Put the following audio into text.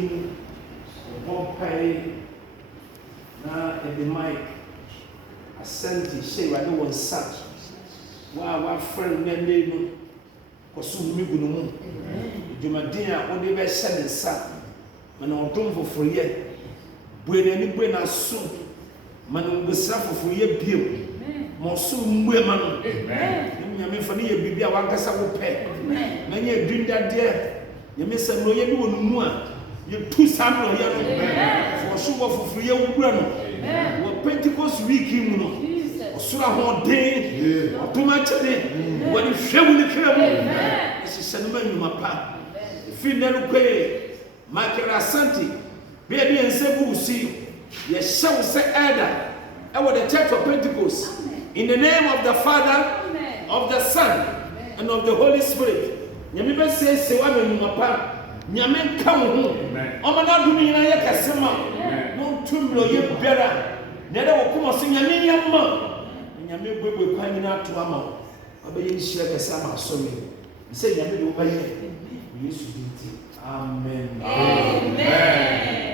din Bompay na the mic Asante say I don't want such. Wa friend me no kosu mi gunu mu. Jumadin a wode be hye ne sa. Mana odom foforye. Buene ni buena so. Mana ngesa foforye biem. Mo so mbue ma no. Amen. Nyame fa ne ye bibia wankasa wo pe. Amen. Na nye dunda de. Nyame sa no ye ni wonu mu a. Ye tu sam no ye no. Amen. For so wo foforye wura no. Amen. Wo Pentecost week mu no. Osura ordains. Otuma chede. Wo ni hwewu ni kra mu. Amen. Esi sanuma nyuma pa. Fi na no kwe. Makera Asante. Be bi ensebu usi. Ye shaw se elder. Ewo the church of Pentecost. In the name of the Father, amen, of the Son, amen, and of the Holy Spirit. Nyame be se wa me nyumapa. Nyame nka wo ho. Omo na du ni na ye kasema. No tumlo ye biara. Na da wo kuma so nyame nyamma. Nyame gbegbe kwa nyina to ama wo. Obe ye nhia kasama so me. Se nyame de wo ba ye. Yesu dinti. Amen. Amen.